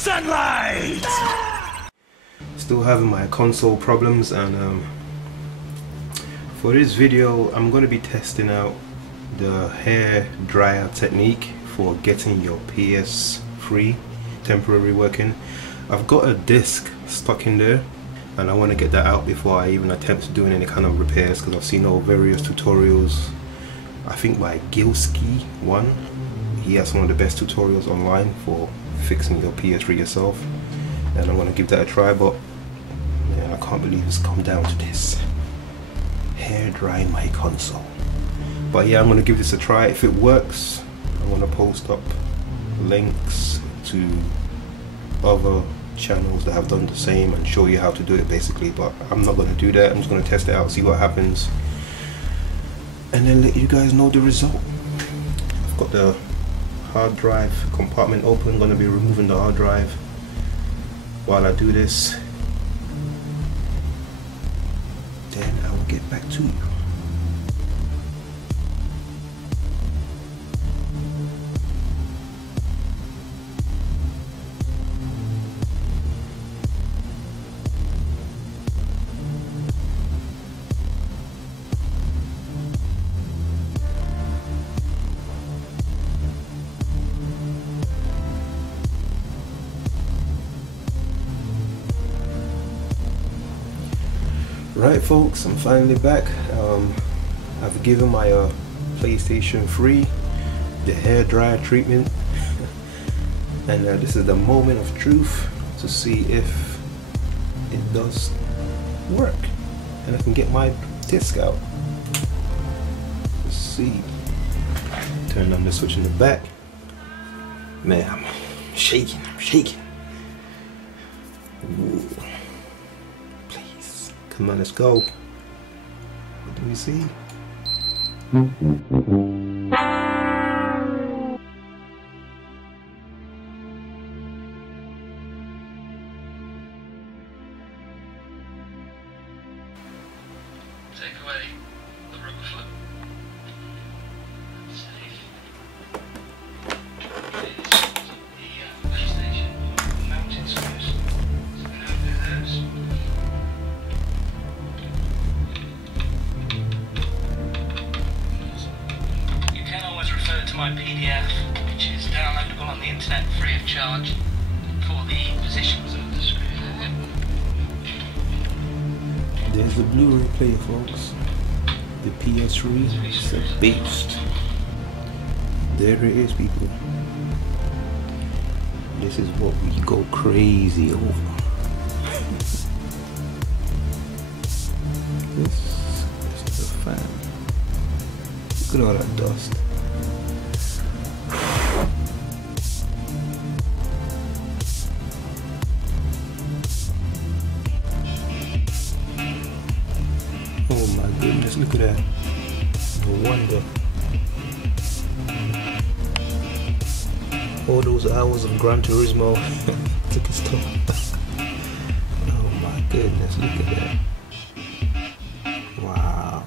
Sunlight! Still having my console problems, and for this video I'm going to be testing out the hair dryer technique for getting your PS3 temporary working. I've got a disc stuck in there and I want to get that out before I even attempt doing any kind of repairs, because I've seen all various tutorials, I think by gilksy1. He has one of the best tutorials online for fixing your PS3 yourself, and I'm going to give that a try. But man, I can't believe it's come down to this, hair drying my console. But yeah, I'm going to give this a try. If it works, I'm going to post up links to other channels that have done the same and show you how to do it basically. But I'm not going to do that. I'm just going to test it out, see what happens, and then let you guys know the result. I've got the hard drive compartment open. I'm going to be removing the hard drive while I do this, then I will get back to you. Right folks, I'm finally back. I've given my PlayStation 3 the hair dryer treatment and this is the moment of truth to see if it does work and I can get my disc out. Let's see. Turn on the switch in the back. Man, I'm shaking, Ooh. Come on, let's go. What do we see? Take away the rubber foot. Safe. The PlayStation mounting screws. So we now do those. To my PDF, which is downloadable on the internet free of charge, for the positions of the screw. There's the Blu-ray player, folks. The PS3 is a beast. There it is, people. This is what we go crazy over. This is the fan. Look at all that dust. Oh my goodness, look at that. No wonder. All those hours of Gran Turismo took its toll. Oh my goodness, look at that. Wow.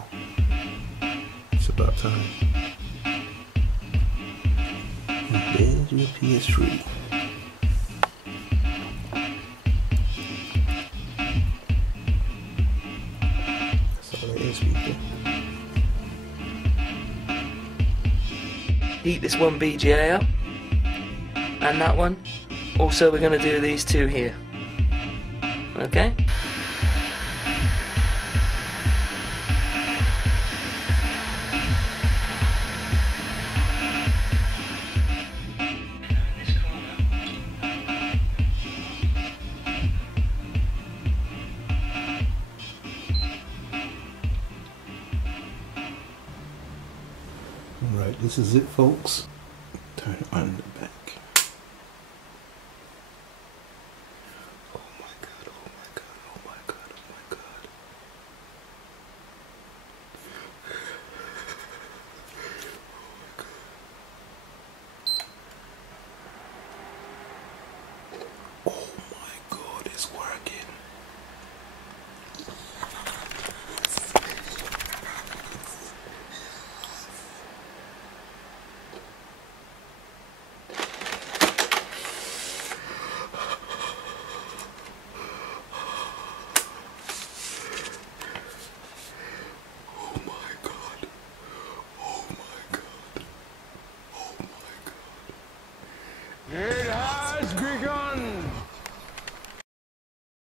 It's about time. And there's your PS3. Heat this one BGA up and that one. Also we're going to do these two here. Okay? Alright, this is it folks. Turn it on the back. Oh my god, oh my god, oh my god, oh my god. Oh my god, it's working. Get